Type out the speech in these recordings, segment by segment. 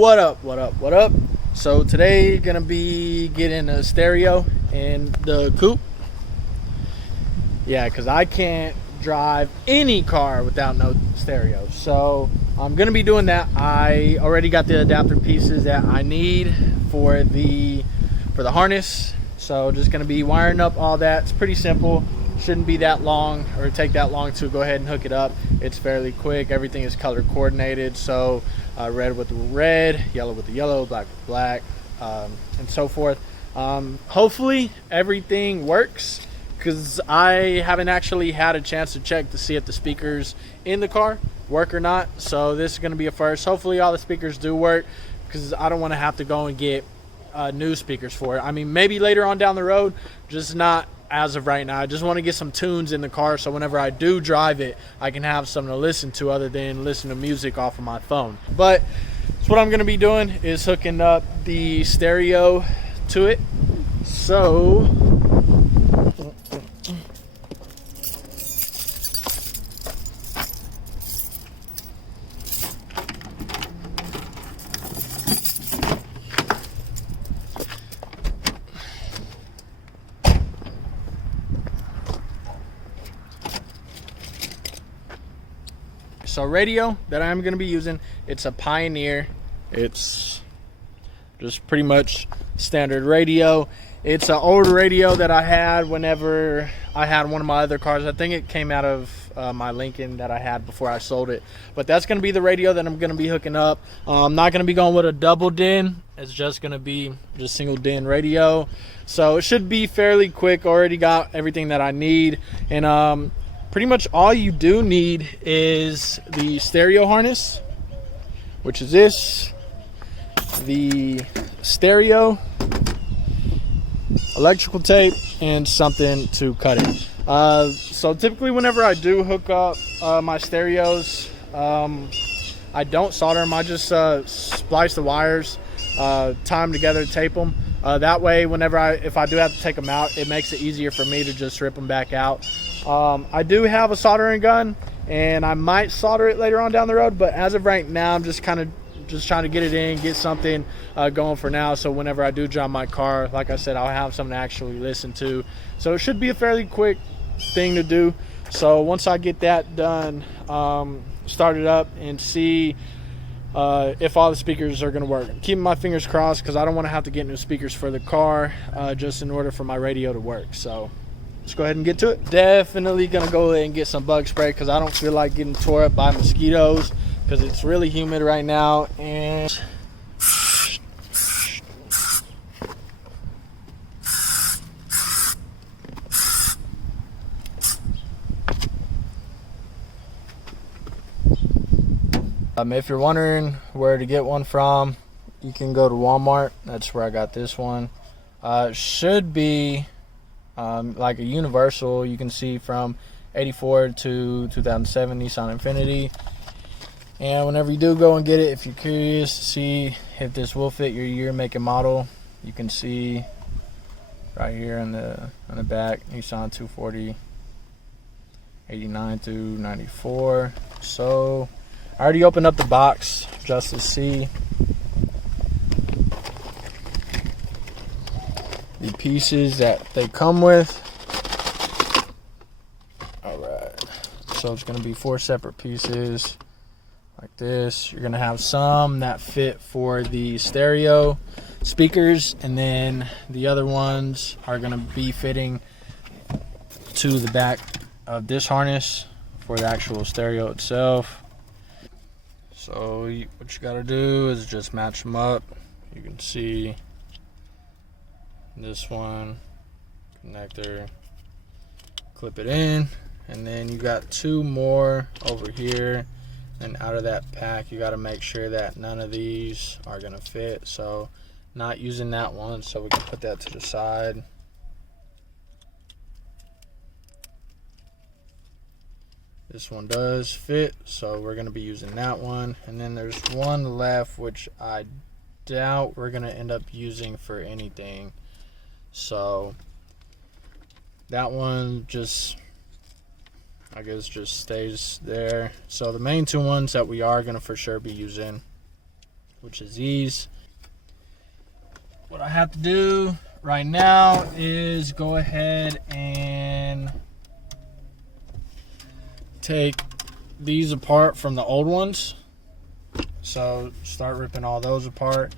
What up? So today gonna be getting a stereo in the coupe. Yeah, because I can't drive any car without no stereo. So I'm gonna be doing that. I already got the adapter pieces that I need for the harness. So just gonna be wiring up all that. It's pretty simple. Shouldn't be that long or take that long to go ahead and hook it up. It's fairly quick. Everything is color coordinated, so red with the red, yellow with the yellow, black with black, and so forth. Hopefully everything works, because I haven't actually had a chance to check to see if the speakers in the car work or not. So this is going to be a first. Hopefully all the speakers do work, because I don't want to have to go and get new speakers for it. I mean, maybe later on down the road, just not as of right now. I just want to get some tunes in the car, so whenever I do drive it, I can have something to listen to other than listen to music off of my phone. But what I'm going to be doing is hooking up the stereo to it. So radio that I'm going to be using, it's a Pioneer. It's just pretty much standard radio. It's an old radio that I had whenever I had one of my other cars. I think it came out of my Lincoln that I had before I sold it. But that's going to be the radio that I'm going to be hooking up. I'm not going to be going with a double DIN. It's just going to be just single DIN radio. So it should be fairly quick. Already got everything that I need. And pretty much all you do need is the stereo harness, which is this, the stereo, electrical tape, and something to cut it. So typically whenever I do hook up my stereos, I don't solder them. I just splice the wires, tie them together, tape them. That way, if I do have to take them out, it makes it easier for me to just rip them back out. I do have a soldering gun, and I might solder it later on down the road, but as of right now, I'm just trying to get it in, get something going for now, so whenever I do drive my car, like I said, I'll have something to actually listen to. So it should be a fairly quick thing to do. So once I get that done, start it up and see if all the speakers are going to work. I'm keeping my fingers crossed, because I don't want to have to get new speakers for the car just in order for my radio to work. So let's go ahead and get to it. Definitely going to go ahead and get some bug spray, because I don't feel like getting tore up by mosquitoes, because it's really humid right now. And if you're wondering where to get one from, you can go to Walmart. That's where I got this one. Should be like a universal. You can see from 84 to 2007 Nissan Infiniti. And whenever you do go and get it, if you're curious to see if this will fit your year, make, and model, you can see right here on the back, Nissan 240 89 through 94. So I already opened up the box just to see the pieces that they come with. Alright, so it's going to be 4 separate pieces like this. You're going to have some that fit for the stereo speakers, and then the other ones are going to be fitting to the back of this harness for the actual stereo itself. So what you got to do is just match them up. You can see this one, connector, clip it in, and then you got 2 more over here. And out of that pack, you got to make sure that none of these are going to fit. So not using that one, so we can put that to the side. This one does fit, so we're going to be using that one. And then there's one left, which I doubt we're going to end up using for anything. So that one just, I guess, just stays there. So the main 2 ones that we are going to for sure be using which is these. What I have to do right now is go ahead and take these apart from the old ones. So start ripping all those apart.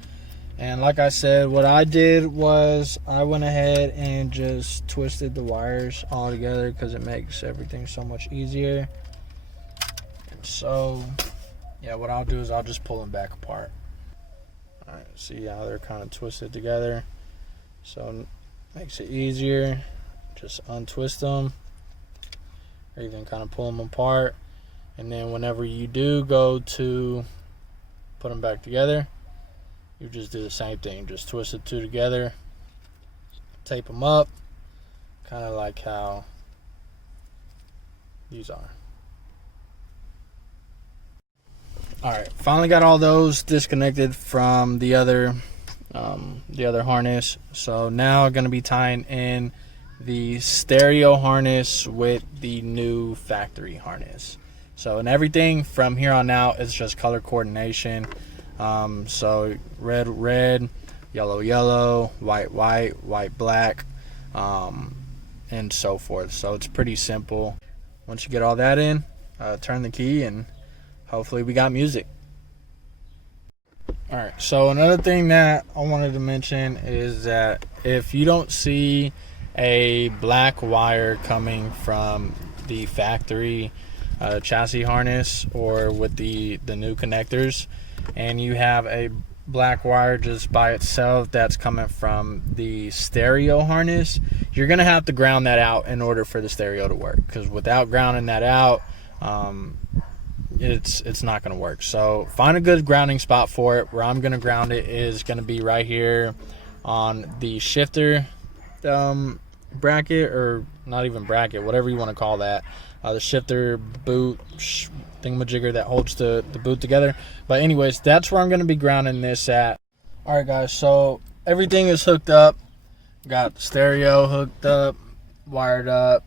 And like I said, what I did was I went ahead and just twisted the wires all together because it makes everything so much easier. And so, yeah, what I'll do is I'll just pull them back apart. All right, see how they're kind of twisted together. So it makes it easier. Just untwist them, or even kind of pull them apart. And then whenever you do go to put them back together, you just do the same thing. Just twist the two together, tape them up, kind of like how these are. Alright, finally got all those disconnected from the other harness. So now I'm going to be tying in the stereo harness with the new factory harness. So, and everything from here on out is just color coordination. So red, red, yellow, yellow, white, white, white, black, and so forth. So it's pretty simple. Once you get all that in, turn the key and hopefully we got music. All right, so another thing that I wanted to mention is that if you don't see a black wire coming from the factory chassis harness or with the new connectors, and you have a black wire just by itself that's coming from the stereo harness, you're gonna have to ground that out in order for the stereo to work, because without grounding that out, it's not gonna work. So find a good grounding spot for it. Where I'm gonna ground it is gonna be right here on the shifter bracket, or not even bracket, whatever you want to call that, the shifter boot thingamajigger that holds the boot together. But anyways, that's where I'm going to be grounding this at. All right guys, so everything is hooked up. Got the stereo hooked up, wired up,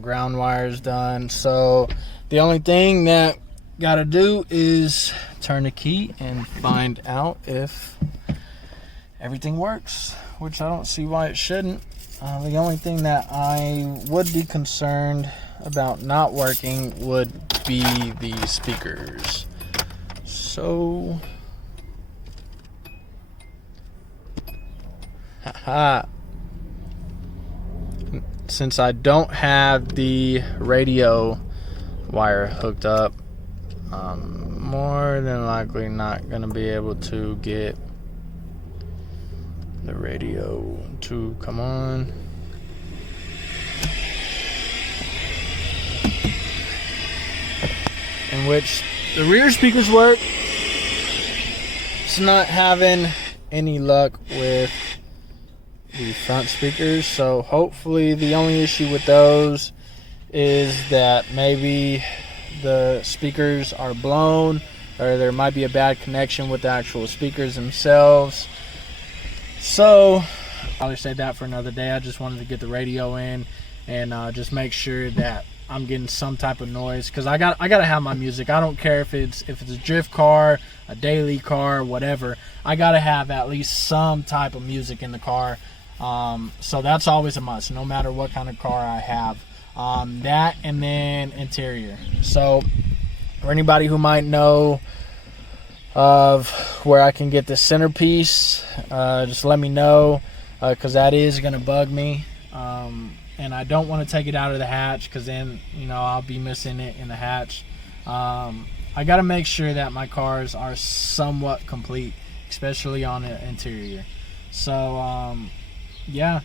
ground wires done. So the only thing that got to do is turn the key and find out if everything works, which I don't see why it shouldn't. The only thing that I would be concerned about not working would be the speakers. So, since I don't have the radio wire hooked up, I'm more than likely not going to be able to get the radio to come on. In which the rear speakers work. It's not having any luck with the front speakers, so hopefully the only issue with those is that maybe the speakers are blown, or there might be a bad connection with the actual speakers themselves. So I'll save that for another day. I just wanted to get the radio in and just make sure that I'm getting some type of noise, because I gotta have my music. I don't care if it's a drift car, a daily car, whatever. I gotta have at least some type of music in the car. So that's always a must, no matter what kind of car I have. That, and then interior. So for anybody who might know of where I can get the centerpiece, just let me know, because that is gonna bug me. And I don't want to take it out of the hatch, because then, you know, I'll be missing it in the hatch. I got to make sure that my cars are somewhat complete, especially on the interior. So, yeah,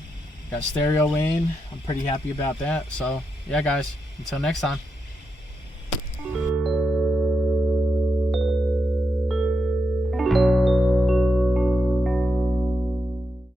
got stereo in. I'm pretty happy about that. So, yeah, guys, until next time.